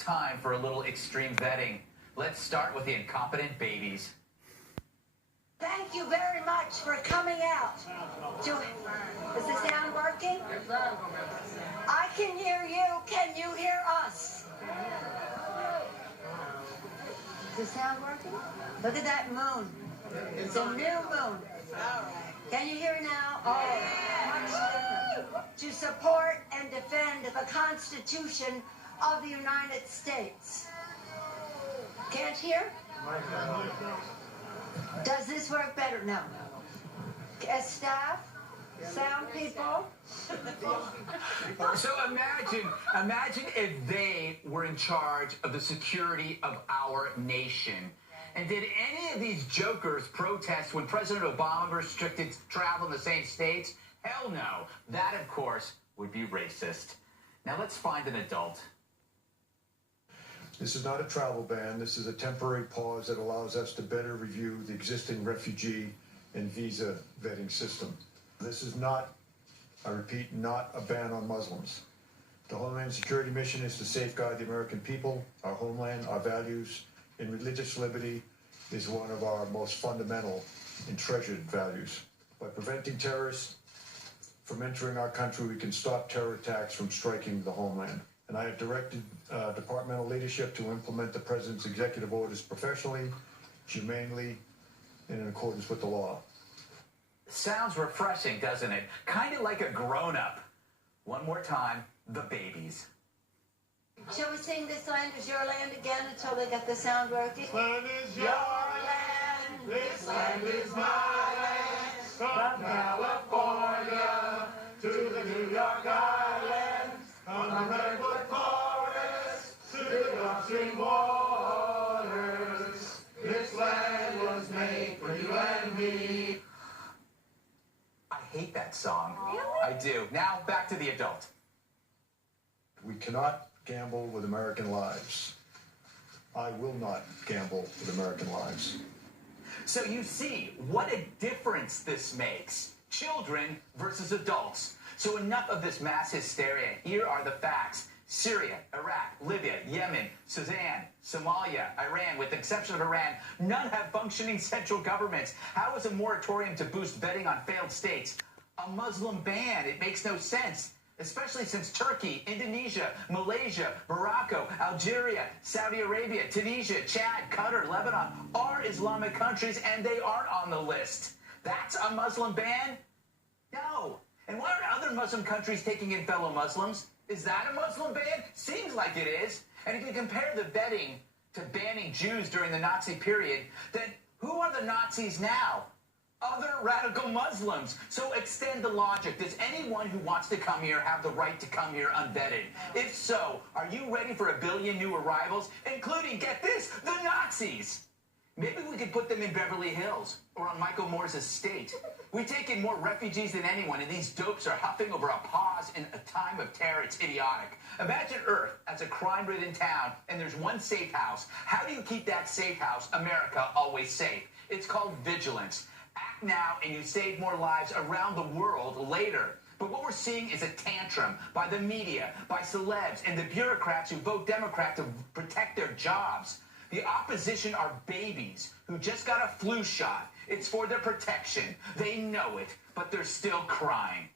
time for a little extreme vetting. Let's start with the incompetent babies. Thank you very much for coming out. Is the sound working? I can hear you. Can you hear us? Is the sound working? Look at that moon. It's a new moon. Can you hear now? Oh, much different. To support and defend the Constitution of the United States. Can't hear? Does this work better? No. As staff? Sound people? So imagine if they were in charge of the security of our nation. And did any of these jokers protest when President Obama restricted travel in the same states? Hell no. That, of course, would be racist. Now let's find an adult. This is not a travel ban. This is a temporary pause that allows us to better review the existing refugee and visa vetting system. This is not, I repeat, not a ban on Muslims. The Homeland Security mission is to safeguard the American people, our homeland, our values, and religious liberty is one of our most fundamental and treasured values. By preventing terrorists from entering our country, we can stop terror attacks from striking the homeland. And I have directed departmental leadership to implement the President's executive orders professionally, humanely, and in accordance with the law. Sounds refreshing, doesn't it? Kind of like a grown-up. One more time, the babies. Shall we sing This Land Is Your Land again until they get the sound working? This land is your land, this land is my land, from California to the New York Island, from the redwood forest to the Gulf Stream waters. This land was made for you and me. I hate that song. Really? I do. Now, back to the adult. We cannot gamble with American lives. I will not gamble with American lives. So you see what a difference this makes. Children versus adults. So enough of this mass hysteria. Here are the facts. Syria, Iraq, Libya, Yemen, Sudan, Somalia, Iran, with the exception of Iran, none have functioning central governments. How is a moratorium to boost vetting on failed states a Muslim ban? It makes no sense. Especially since Turkey, Indonesia, Malaysia, Morocco, Algeria, Saudi Arabia, Tunisia, Chad, Qatar, Lebanon are Islamic countries, and they aren't on the list. That's a Muslim ban? No. And why are other Muslim countries taking in fellow Muslims? Is that a Muslim ban? Seems like it is. And if you compare the vetting to banning Jews during the Nazi period, then who are the Nazis now? Other radical Muslims. So extend the logic. Does anyone who wants to come here have the right to come here unvetted? If so, are you ready for 1 billion new arrivals, including, get this, the Nazis? Maybe we could put them in Beverly Hills or on Michael Moore's estate. We take in more refugees than anyone, and these dopes are huffing over a pause in a time of terror. It's idiotic. Imagine Earth as a crime-ridden town, and there's one safe house. How do you keep that safe house, America, always safe? It's called vigilance. Act now and you save more lives around the world later. But what we're seeing is a tantrum by the media, by celebs, and the bureaucrats who vote Democrat to protect their jobs. The opposition are babies who just got a flu shot. It's for their protection. They know it, but they're still crying.